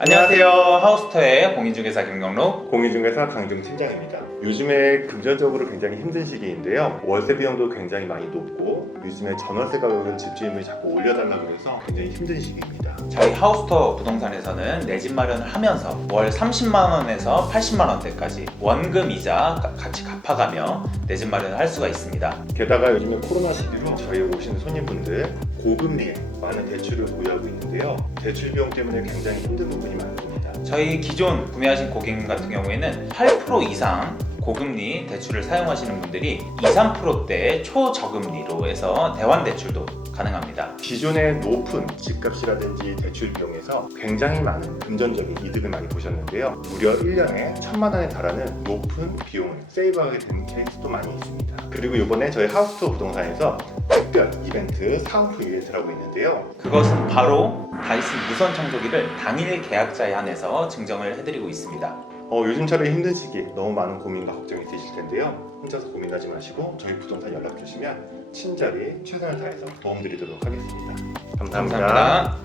안녕하세요. 하우스터의 공인중개사 김경록. 공인중개사 강등 팀장입니다. 요즘에 금전적으로 굉장히 힘든 시기인데요. 월세 비용도 굉장히 많이 높고 요즘에 전월세 가격을 집주인들이 자꾸 올려달라고 해서 굉장히 힘든 시기입니다. 저희 하우스터 부동산에서는 내 집 마련을 하면서 월 30만 원에서 80만 원대까지 원금 이자 같이 갚아가며 내 집 마련을 할 수가 있습니다. 게다가 요즘에 코로나 시기로 저희 오시는 손님분들 고금리에 많은 대출을 보유하고 있는데요. 대출 비용 때문에 굉장히 힘든 부분이 많습니다. 저희 기존 구매하신 고객님 같은 경우에는 8% 이상 고금리 대출을 사용하시는 분들이 2~3%대의 초저금리로 해서 대환 대출도 가능합니다. 기존의 높은 집값이라든지 대출 비용에서 굉장히 많은 금전적인 이득을 많이 보셨는데요. 무려 1년에 1,000만 원에 달하는 높은 비용을 세이브하게 되는 케이스도 많이 있습니다. 그리고 이번에 저희 하우스투어 부동산에서 특별 이벤트 사은품 이벤트라고 있는데요. 그것은 바로 다이슨 무선 청소기를 당일 계약자에 한해서 증정을 해드리고 있습니다. 요즘처럼 힘든 시기 너무 많은 고민과 걱정이 있으실 텐데요. 혼자서 고민하지 마시고 저희 부동산 연락 주시면 친절히 최선을 다해서 도움드리도록 하겠습니다. 감사합니다. 감사합니다.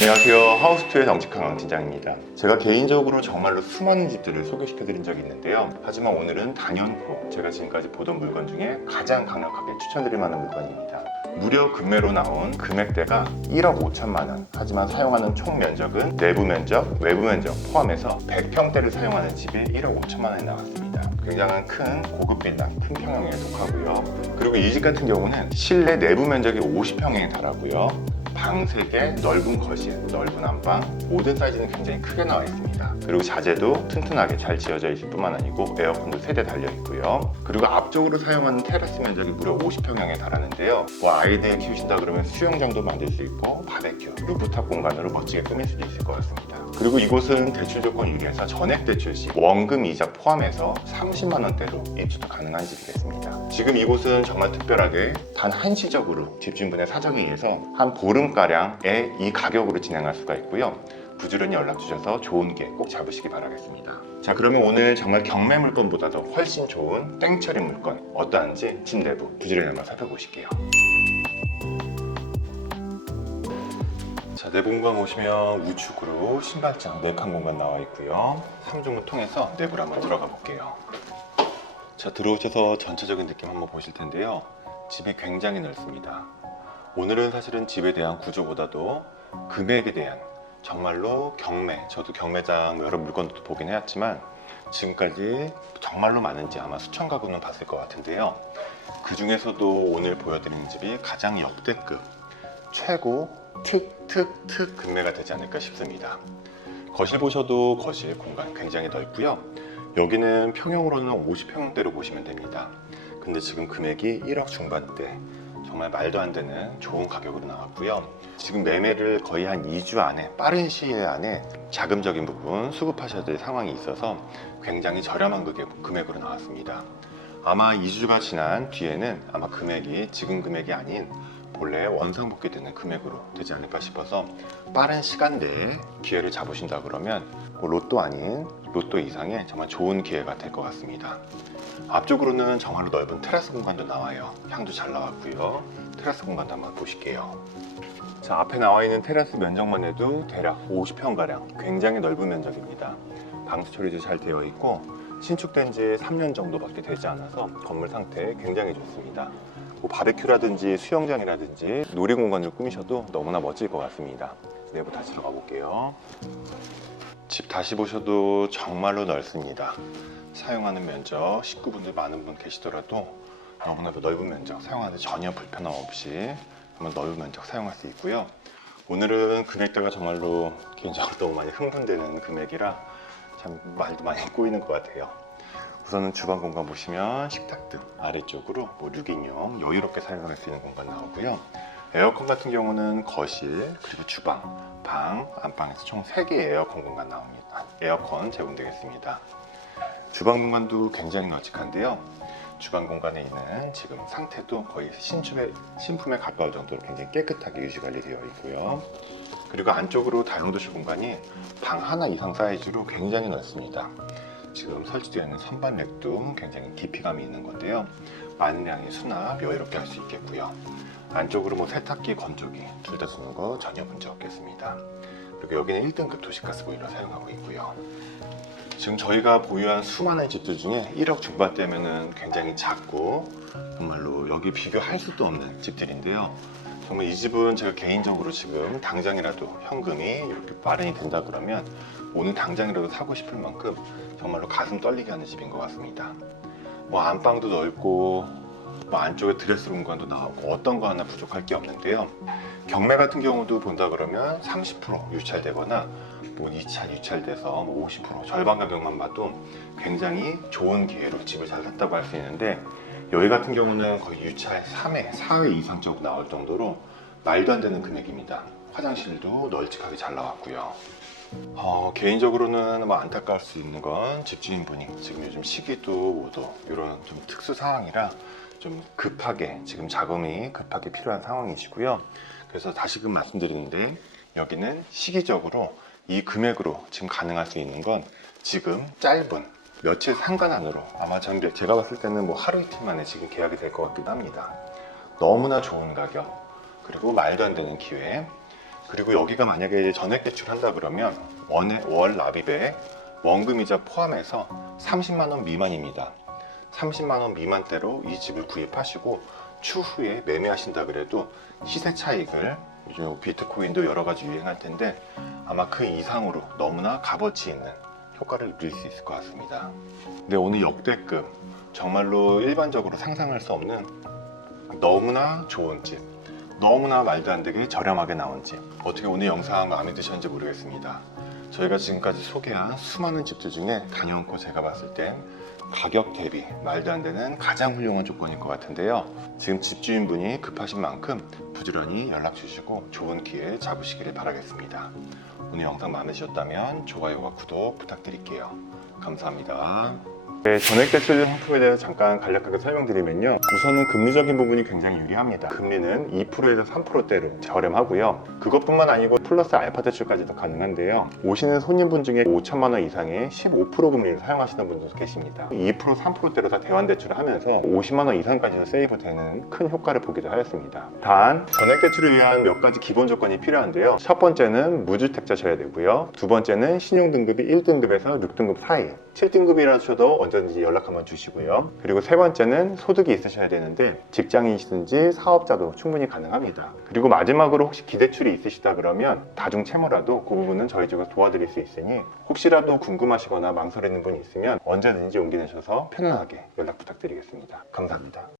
안녕하세요. 하우스투의 정직한 팀장입니다. 제가 개인적으로 정말로 수많은 집들을 소개시켜드린 적이 있는데요. 하지만 오늘은 단연코 제가 지금까지 보던 물건 중에 가장 강력하게 추천드릴 만한 물건입니다. 무려 금매로 나온 금액대가 1억 5천만 원. 하지만 사용하는 총 면적은 내부 면적, 외부 면적 포함해서 100평대를 사용하는 집이 1억 5천만 원이 나왔습니다. 굉장히 큰 고급 빌라, 큰 평형에 속하고요. 그리고 이 집 같은 경우는 실내 내부 면적이 50평에 달하고요. 방 3개, 넓은 거실, 넓은 안방, 모든 사이즈는 굉장히 크게 나와 있습니다. 그리고 자재도 튼튼하게 잘 지어져 있을 뿐만 아니고 에어컨도 3대 달려 있고요. 그리고 앞쪽으로 사용하는 테라스 면적이 무려 50평형에 달하는데요. 아이들 키우신다 그러면 수영장도 만들 수 있고 바베큐, 루프탑 공간으로 멋지게 꾸밀 수도 있을 것 같습니다. 그리고 이곳은 대출 조건이 유리해서 전액 대출 시 원금 이자 포함해서 30만 원대로 입주도 가능한 집이겠습니다. 지금 이곳은 정말 특별하게 단 한시적으로 집주인분의 사정에 의해서 한 보름가량의 이 가격으로 진행할 수가 있고요. 부지런히 연락 주셔서 좋은 기회 꼭 잡으시기 바라겠습니다. 자, 그러면 오늘 정말 경매 물건보다도 훨씬 좋은 땡처리 물건 어떠한지 집 내부 부지런히 한번 살펴보실게요. 자, 내부 공간 보시면 우측으로 신발장 4칸 공간 나와 있고요. 3중문 통해서 내부를 한번 들어가 볼게요. 자, 들어오셔서 전체적인 느낌 한번 보실 텐데요. 집이 굉장히 넓습니다. 오늘은 사실은 집에 대한 구조보다도 금액에 대한 정말로 경매, 저도 경매장 여러 물건도 보긴 해왔지만 지금까지 정말로 많은지 아마 수천 가구는 봤을 것 같은데요. 그 중에서도 오늘 보여드리는 집이 가장 역대급 최고 특 금매가 되지 않을까 싶습니다. 거실 보셔도 거실 공간 굉장히 넓고요. 여기는 평형으로는 50평대로 보시면 됩니다. 근데 지금 금액이 1억 중반대, 정말 말도 안 되는 좋은 가격으로 나왔고요. 지금 매매를 거의 한 2주 안에, 빠른 시일 안에 자금적인 부분 수급하셔야 될 상황이 있어서 굉장히 저렴한 금액으로 나왔습니다. 아마 2주가 지난 뒤에는 아마 금액이 지금 금액이 아닌 본래 원상복귀되는 금액으로 되지 않을까 싶어서 빠른 시간 내에 기회를 잡으신다 그러면 로또 아닌 로또 이상의 정말 좋은 기회가 될 것 같습니다. 앞쪽으로는 정말로 넓은 테라스 공간도 나와요. 향도 잘 나왔고요. 테라스 공간도 한번 보실게요. 자, 앞에 나와 있는 테라스 면적만 해도 대략 50평가량 굉장히 넓은 면적입니다. 방수 처리도 잘 되어 있고 신축된 지 3년 정도밖에 되지 않아서 건물 상태 굉장히 좋습니다. 바베큐라든지 수영장이라든지 놀이공간을 꾸미셔도 너무나 멋질 것 같습니다. 내부 다시 들어가 볼게요. 집 다시 보셔도 정말로 넓습니다. 사용하는 면적, 식구분들 많은 분 계시더라도 너무나도 넓은 면적 사용하는데 전혀 불편함 없이 정말 넓은 면적 사용할 수 있고요. 오늘은 금액대가 정말로 개인적으로 너무 많이 흥분되는 금액이라 참 말도 많이 꼬이는 것 같아요. 우선은 주방 공간 보시면 식탁등 아래쪽으로 6인용 여유롭게 사용할 수 있는 공간 나오고요. 에어컨 같은 경우는 거실, 그리고 주방, 방, 안방에서 총 3개의 에어컨 공간 나옵니다. 에어컨 제공되겠습니다. 주방 공간도 굉장히 널찍한데요. 주방 공간에 있는 지금 상태도 거의 신품에 가까울 정도로 굉장히 깨끗하게 유지 관리되어 있고요. 그리고 안쪽으로 다용도실 공간이 방 하나 이상 사이즈로 굉장히 넓습니다. 지금 설치되어 있는 선반 렉도 굉장히 깊이감이 있는 건데요. 많은 양의 수납 여유롭게 할 수 있겠고요. 안쪽으로 뭐 세탁기, 건조기 둘 다 쓰는 거 전혀 문제 없겠습니다. 그리고 여기는 1등급 도시가스 보일러 사용하고 있고요. 지금 저희가 보유한 수많은 집들 중에 1억 중반대면은 굉장히 작고 정말로 여기 비교할 수도 없는 집들인데요. 정말 이 집은 제가 개인적으로 지금 당장이라도 현금이 이렇게 마련이 된다 그러면 오늘 당장이라도 사고 싶을 만큼 정말로 가슴 떨리게 하는 집인 것 같습니다. 뭐 안방도 넓고 뭐 안쪽에 드레스룸 공간도 나오고 어떤 거 하나 부족할 게 없는데요. 경매 같은 경우도 본다 그러면 30% 유찰되거나 뭐 2차 유찰돼서 50% 절반 가격만 봐도 굉장히 좋은 기회로 집을 잘 샀다고 할 수 있는데, 여기 같은 경우는 거의 유찰 3회, 4회 이상 정도 나올 정도로 말도 안 되는 금액입니다. 화장실도 널찍하게 잘 나왔고요. 개인적으로는 뭐 안타까울 수 있는 건 집주인분이 지금 요즘 시기도 뭐도 이런 좀 특수 상황이라 좀 급하게 지금 자금이 급하게 필요한 상황이시고요. 그래서 다시금 말씀드리는데, 여기는 시기적으로 이 금액으로 지금 가능할 수 있는 건 지금 짧은 며칠 상간 안으로, 아마 제가 봤을 때는 뭐 하루 이틀 만에 지금 계약이 될 것 같기도 합니다. 너무나 좋은 가격, 그리고 말도 안 되는 기회. 그리고 여기가 만약에 전액 대출한다 그러면 월 납입에 원금이자 포함해서 30만 원 미만입니다. 30만 원 미만대로 이 집을 구입하시고 추후에 매매하신다 그래도 시세 차익을, 요즘 비트코인도 여러 가지 유행할 텐데 아마 그 이상으로 너무나 값어치 있는 효과를 누릴 수 있을 것 같습니다. 근데 오늘 역대급, 정말로 일반적으로 상상할 수 없는 너무나 좋은 집, 너무나 말도 안 되게 저렴하게 나온 집. 어떻게 오늘 영상 마음에 드셨는지 모르겠습니다. 저희가 지금까지 소개한 수많은 집들 중에 단연코 제가 봤을 땐 가격 대비 말도 안 되는 가장 훌륭한 조건인 것 같은데요. 지금 집주인분이 급하신 만큼 부지런히 연락 주시고 좋은 기회 잡으시기를 바라겠습니다. 오늘 영상 마음에 드셨다면 좋아요와 구독 부탁드릴게요. 감사합니다. 전액 대출 상품에 대해서 잠깐 간략하게 설명드리면요, 우선은 금리적인 부분이 굉장히 유리합니다. 금리는 2%에서 3%대로 저렴하고요. 그것뿐만 아니고 플러스 알파 대출까지도 가능한데요, 오시는 손님분 중에 5천만 원 이상의 15% 금리를 사용하시는 분도 계십니다. 2%, 3%대로 다 대환 대출을 하면서 50만 원 이상까지도 세이브 되는 큰 효과를 보기도 하였습니다. 단, 전액 대출을 위한 몇 가지 기본 조건이 필요한데요. 첫 번째는 무주택자셔야 되고요. 두 번째는 신용등급이 1등급에서 6등급 사이, 7등급이라셔도 언제든지 연락 한번 주시고요. 그리고 세 번째는 소득이 있으셔야 되는데 직장인이시든지 사업자도 충분히 가능합니다. 그리고 마지막으로 혹시 기대출이 있으시다 그러면 다중채무라도 그 부분은 저희 쪽에서 도와드릴 수 있으니 혹시라도 궁금하시거나 망설이는 분이 있으면 언제든지 용기 내셔서 편안하게 연락 부탁드리겠습니다. 감사합니다.